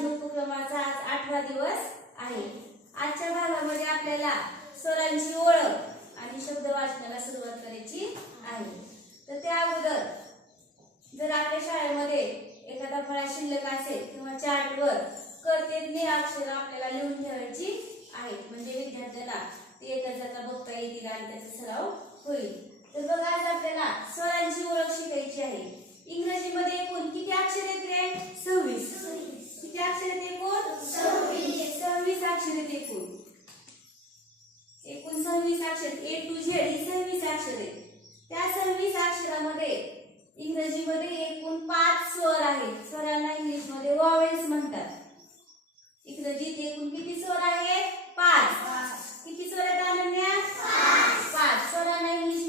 वाचन उपक्रमाचा आज आठवा दिवस आहे. आजच्या भागामध्ये आपल्याला स्वरांची ओळख आणि शब्द वाचण्याला सुरुवात करायची आहे. तर त्या अगोदर जर आपल्या शाळेमध्ये एखादा फळा शिल्लक असेल किंवा चार्टवर कर्ते अक्षर आपल्याला लिहून ठेवायची आहेत म्हणजे विद्यार्थ्याला ते येता जाता बघता येतील आणि त्याचा सराव होईल. तर बघा आज आपल्याला स्वरांची ओळख शिकायची आहे. अक्षर ए टू झेड ही सव्वीस अक्षरे त्या सव्वीस अक्षरामध्ये इंग्रजीमध्ये एकूण पाच स्वर आहेत. स्वरांना इंग्लिशमध्ये वॉवेल्स म्हणतात. इंग्रजीत एकूण किती स्वर आहेत? पाच. किती स्वर आहेत अनन्या? पाच. स्वरांना इंग्लिश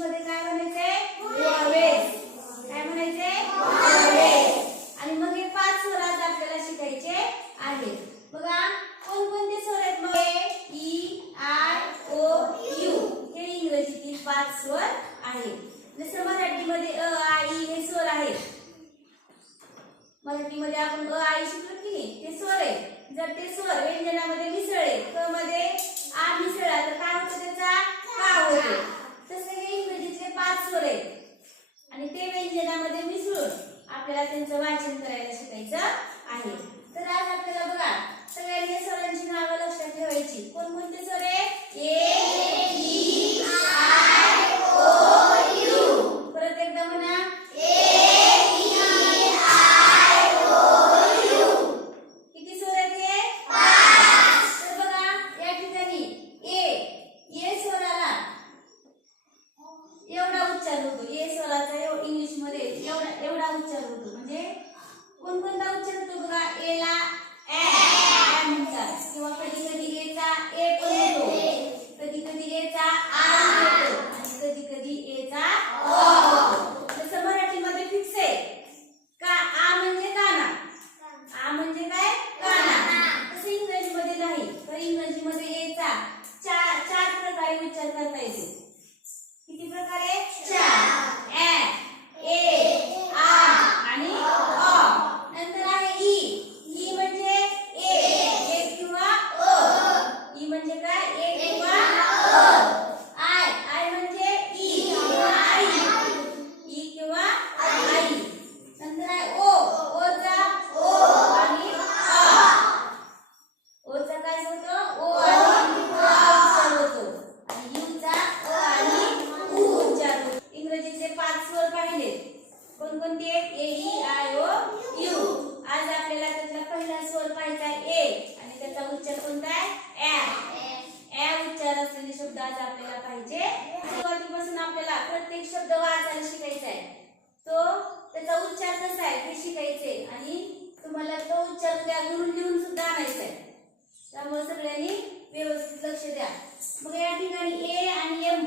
मग या ठिकाणी ए आणि एम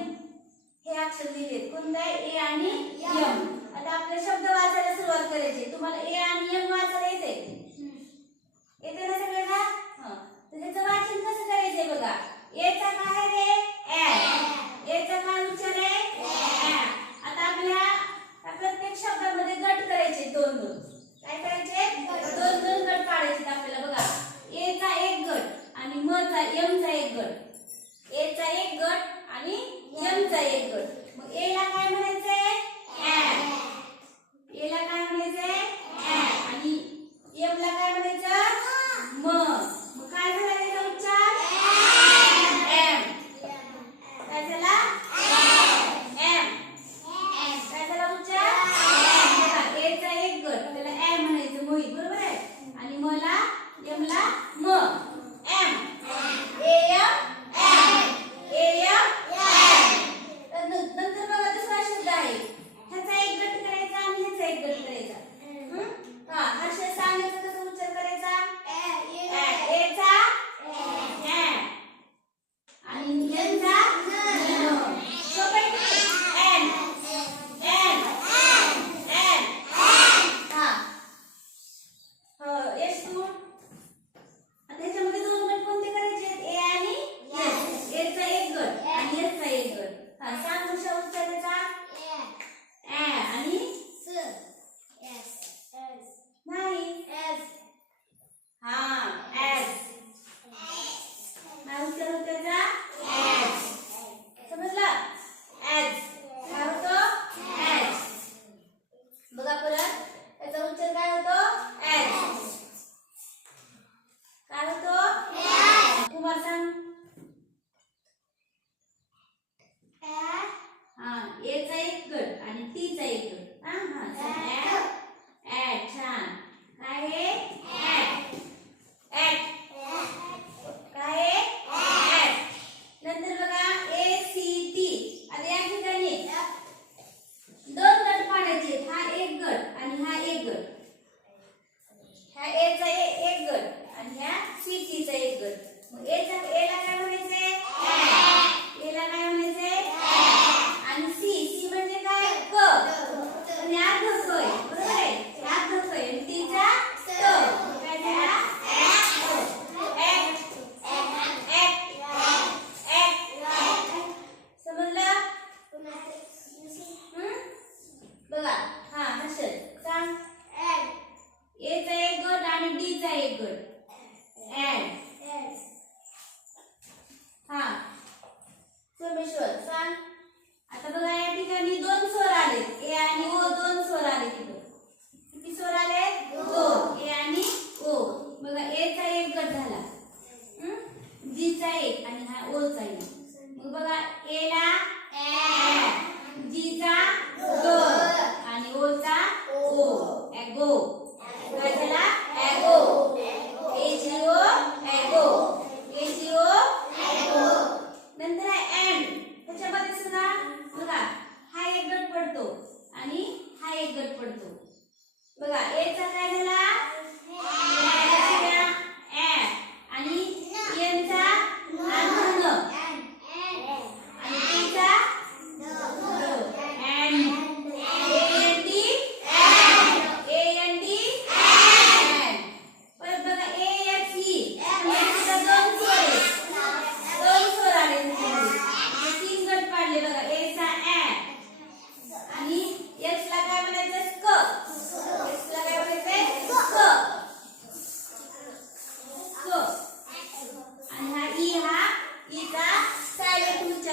हे अक्षर दिलेत कोणता? ए आणि एम आता आपले शब्द वाचायला सुरुवात करायची. तुम्हाला ए आणि एम वाचायला येते. येते ना सगळ्यांना हा. तर त्याचं वाचन कसं करायचंय बघा. एचा काय रे? एचा काय उच्चार आहे? आता आपल्या प्रत्येक शब्दामध्ये गट करायचे दोन दोन काय करायचे? दोन दोन गट काढायचे.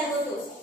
Itu.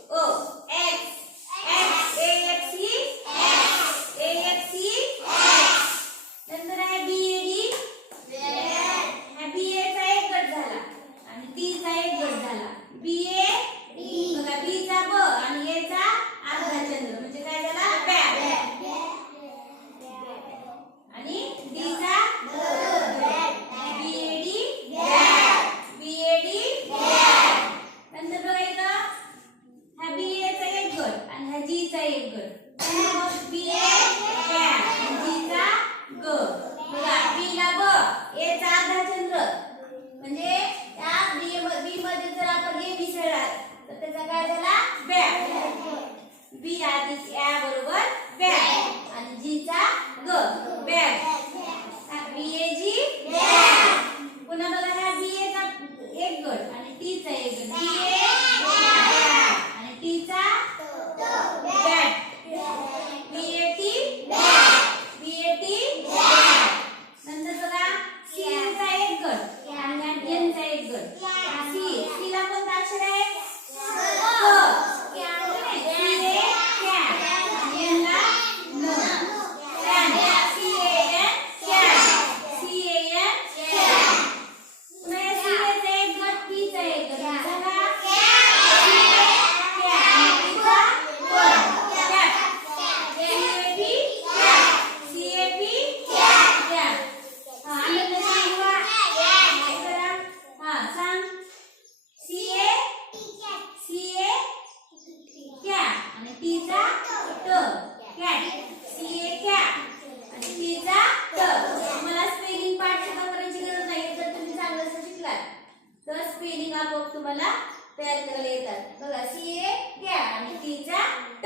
मग तुम्हाला तयार करायला येतात. बघा सी ए घ्या आणि तीचा ट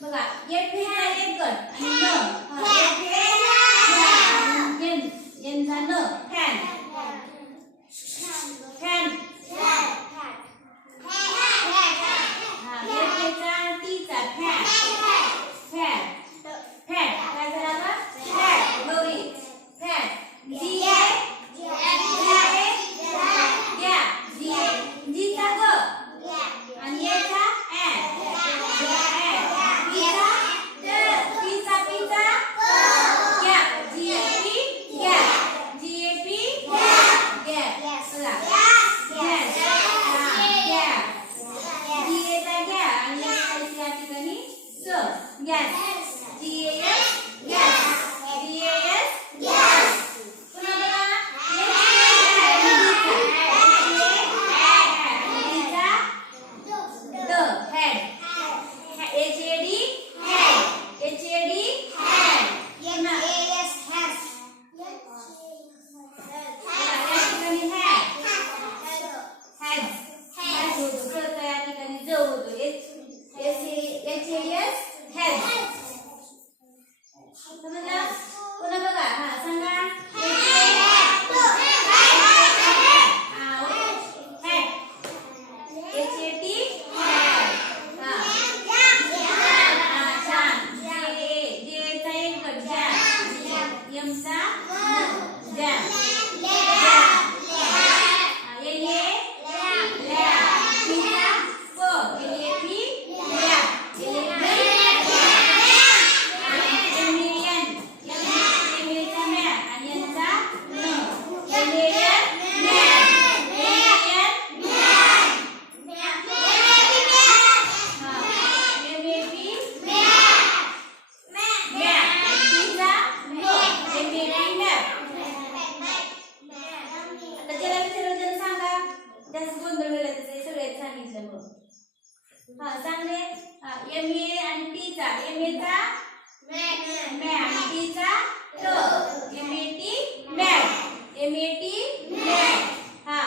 बघा येत नाही गट आणि न एन एन झालं हॅन Yes. सांगितलं बघ हा एम ए आणि टी चा एम ए चा चा M A T M A T हा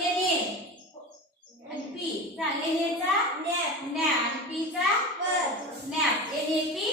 एन ए आणि पी नॅप आणि पी चा नॅप एन ए पी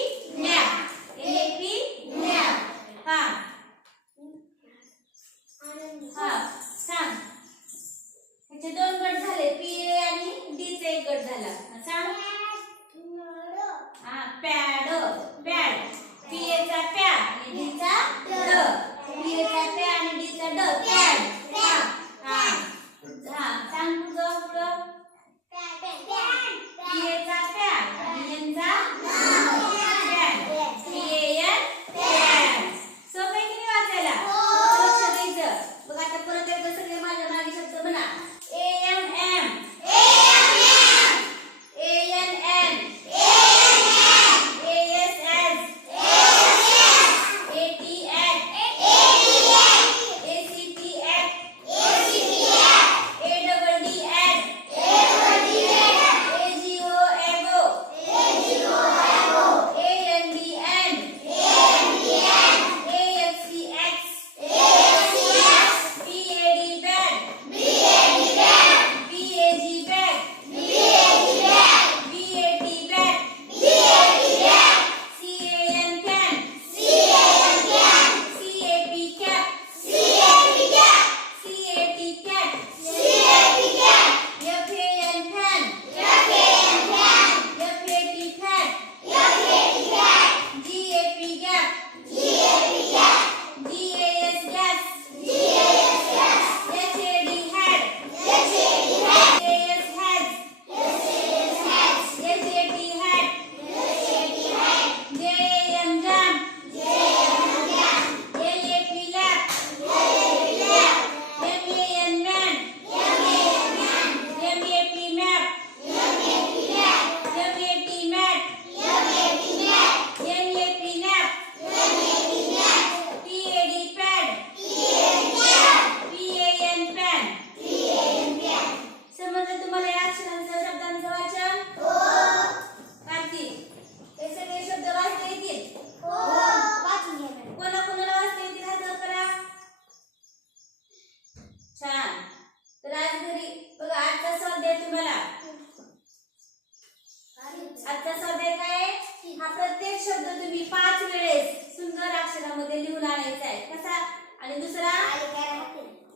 प्रत्येक शब्द तुम्ही पाच वेळेस सुंदर अक्षरामध्ये लिहून आणायचा आहे. कसा? आणि दुसरा?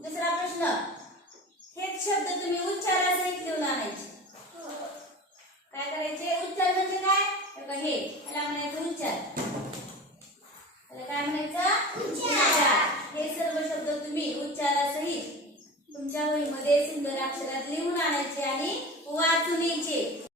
दुसरा प्रश्न. हेच शब्द तुम्ही उच्चारासहित लिहून आणायचे. काय करायचे? उच्चार म्हणजे काय? हे त्याला म्हणायचं उच्चार. त्याला काय म्हणायचं? हे सर्व शब्द तुम्ही उच्चारासहित तुमच्या वहीमध्ये सुंदर अक्षरात लिहून आणायचे आणि वाचून यायचे.